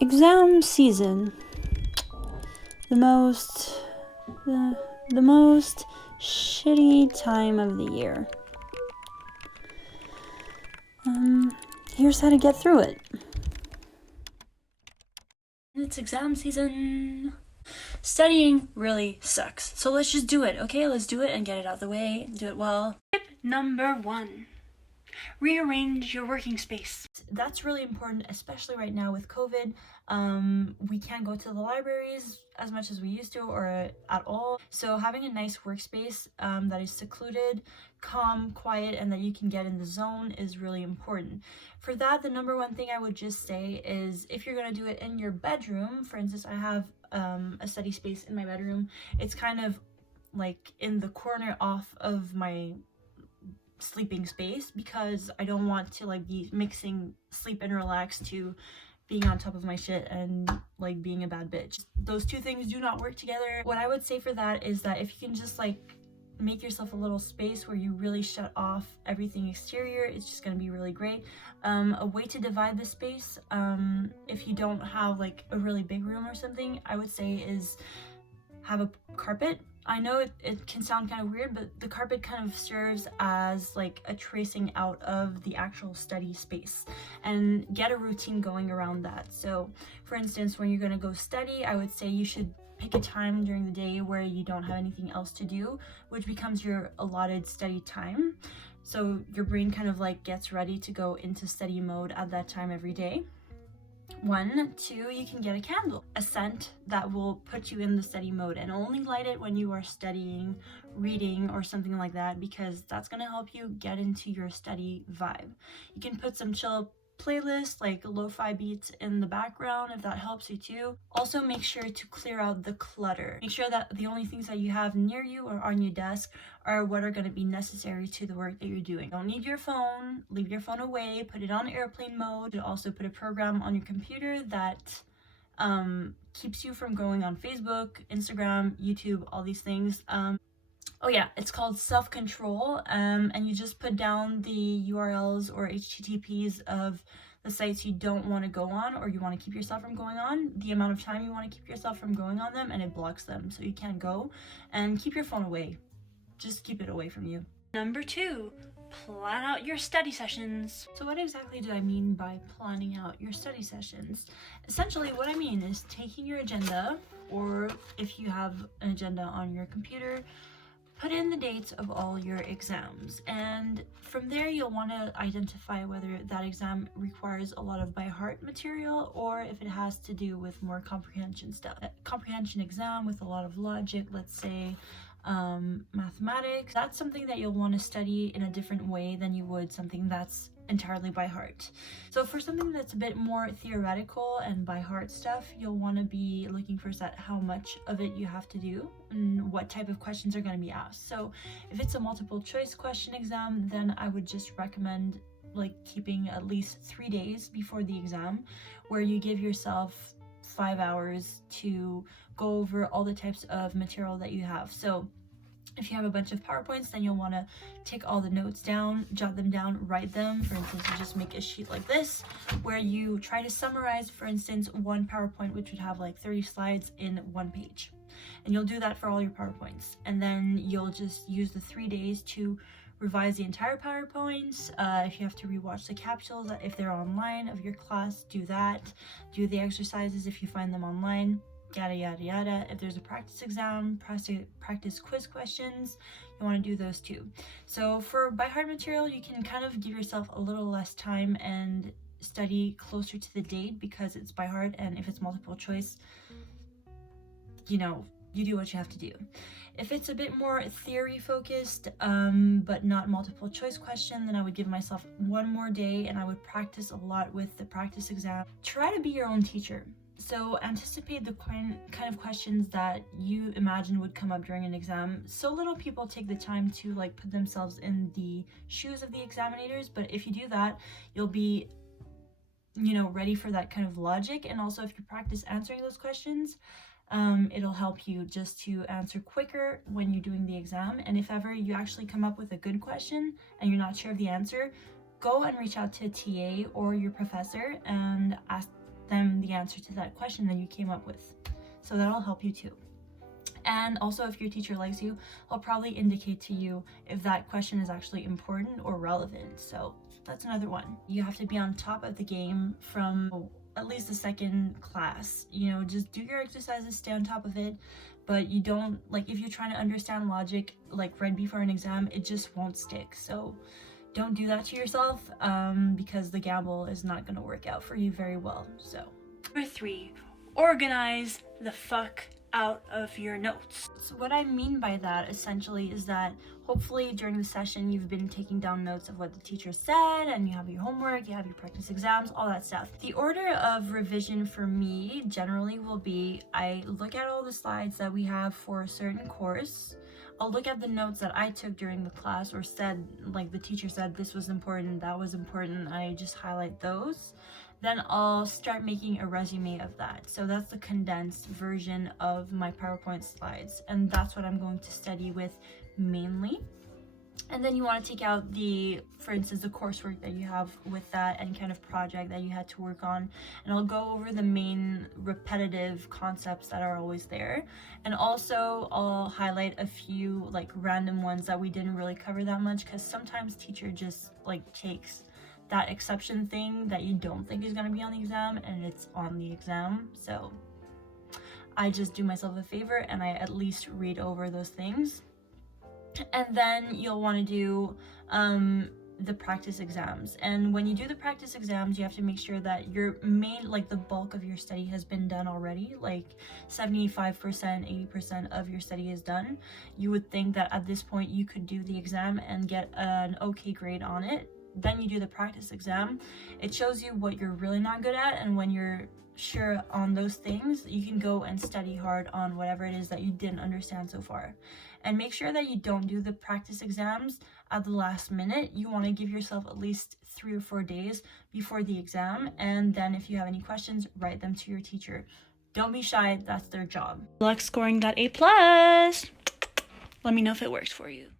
Exam season. The most shitty time of the year. Here's how to get through it. It's exam season. Studying really sucks. So let's just do it, okay? Let's do it and get it out of the way. Do it well. Tip number 1. Rearrange your working space. That's really important, especially right now with COVID. We can't go to the libraries as much as we used to or at all. So having a nice workspace that is secluded, calm, quiet, and that you can get in the zone is really important. For that, the number one thing I would just say is if you're going to do it in your bedroom, for instance, I have a study space in my bedroom. It's kind of like in the corner off of my sleeping space because I don't want to like be mixing sleep and relax to being on top of my shit and like being a bad bitch. Those two things do not work together. What I would say for that is that if you can just like make yourself a little space where you really shut off everything exterior, it's just going to be really great. A way to divide the space, if you don't have like a really big room or something, I would say is have a carpet. I know it can sound kind of weird, but the carpet kind of serves as like a tracing out of the actual study space and get a routine going around that. So for instance, when you're going to go study, I would say you should pick a time during the day where you don't have anything else to do, which becomes your allotted study time. So your brain kind of like gets ready to go into study mode at that time every day. 1, 2, you can get a candle, a scent that will put you in the study mode, and only light it when you are studying, reading, or something like that, because that's going to help you get into your study vibe. You can put some chill playlist like lo-fi beats in the background if that helps you too. Also make sure to clear out the clutter. Make sure that the only things that you have near you or on your desk are what are going to be necessary to the work that you're doing. Don't need your phone, leave your phone away, put it on airplane mode. Also put a program on your computer that keeps you from going on Facebook, Instagram, YouTube, all these things. Oh yeah, it's called self-control, and you just put down the URLs or HTTPs of the sites you don't want to go on or you want to keep yourself from going on, the amount of time you want to keep yourself from going on them, and it blocks them so you can't go. And keep your phone away. Just keep it away from you. Number 2, plan out your study sessions. So what exactly do I mean by planning out your study sessions? Essentially what I mean is taking your agenda, or if you have an agenda on your computer, put in the dates of all your exams, and from there you'll want to identify whether that exam requires a lot of by heart material or if it has to do with more comprehension stuff. A comprehension exam with a lot of logic, let's say mathematics, that's something that you'll want to study in a different way than you would something that's entirely by heart. So for something that's a bit more theoretical and by heart stuff, you'll want to be looking first at how much of it you have to do and what type of questions are going to be asked. So if it's a multiple choice question exam, then I would just recommend like keeping at least 3 days before the exam where you give yourself 5 hours to go over all the types of material that you have. So if you have a bunch of PowerPoints, then you'll want to take all the notes down, jot them down, write them. For instance, you just make a sheet like this where you try to summarize, for instance, one PowerPoint which would have like 30 slides in 1 page. And you'll do that for all your PowerPoints. And then you'll just use the 3 days to revise the entire PowerPoints. If you have to rewatch the capsules, if they're online of your class, do that. Do the exercises if you find them online. Yada yada yada. If there's a practice exam, practice quiz questions, you want to do those too. So for by heart material, you can kind of give yourself a little less time and study closer to the date because it's by heart, and if it's multiple choice, you know, you do what you have to do. If it's a bit more theory focused, but not multiple choice question, then I would give myself 1 more day and I would practice a lot with the practice exam. Try to be your own teacher. So anticipate the kind of questions that you imagine would come up during an exam. So little people take the time to like put themselves in the shoes of the examinators, but if you do that, you'll be, you know, ready for that kind of logic. And also if you practice answering those questions, it'll help you just to answer quicker when you're doing the exam. And if ever you actually come up with a good question and you're not sure of the answer, go and reach out to a TA or your professor and ask them the answer to that question that you came up with. So that'll help you too. And also, if your teacher likes you, he'll probably indicate to you if that question is actually important or relevant. So that's another one. You have to be on top of the game from at least the second class. You know, just do your exercises, stay on top of it. But you don't, like, if you're trying to understand logic, like, right before an exam, it just won't stick. So don't do that to yourself, because the gamble is not going to work out for you very well. So number 3, organize the fuck out of your notes. So what I mean by that essentially is that hopefully during the session you've been taking down notes of what the teacher said, and you have your homework, you have your practice exams, all that stuff. The order of revision for me generally will be, I look at all the slides that we have for a certain course. I'll look at the notes that I took during the class, or said, like the teacher said, this was important, that was important, I just highlight those. Then I'll start making a resume of that. So that's the condensed version of my PowerPoint slides, and that's what I'm going to study with mainly. And then you want to take out for instance, the coursework that you have with that, any kind of project that you had to work on, and I'll go over the main repetitive concepts that are always there. And also I'll highlight a few like random ones that we didn't really cover that much, because sometimes teacher just like takes that exception thing that you don't think is going to be on the exam and it's on the exam. So I just do myself a favor and I at least read over those things. And then you'll want to do the practice exams. And when you do the practice exams, you have to make sure that your main, like the bulk of your study has been done already, like 75%, 80% of your study is done. You would think that at this point you could do the exam and get an okay grade on it. Then you do the practice exam. It shows you what you're really not good at, and when you're sure on those things, you can go and study hard on whatever it is that you didn't understand so far. And make sure that you don't do the practice exams at the last minute. You want to give yourself at least 3 or 4 days before the exam, and then if you have any questions, write them to your teacher. Don't be shy, that's their job. Luck scoring got A+. Let me know if it worked for you.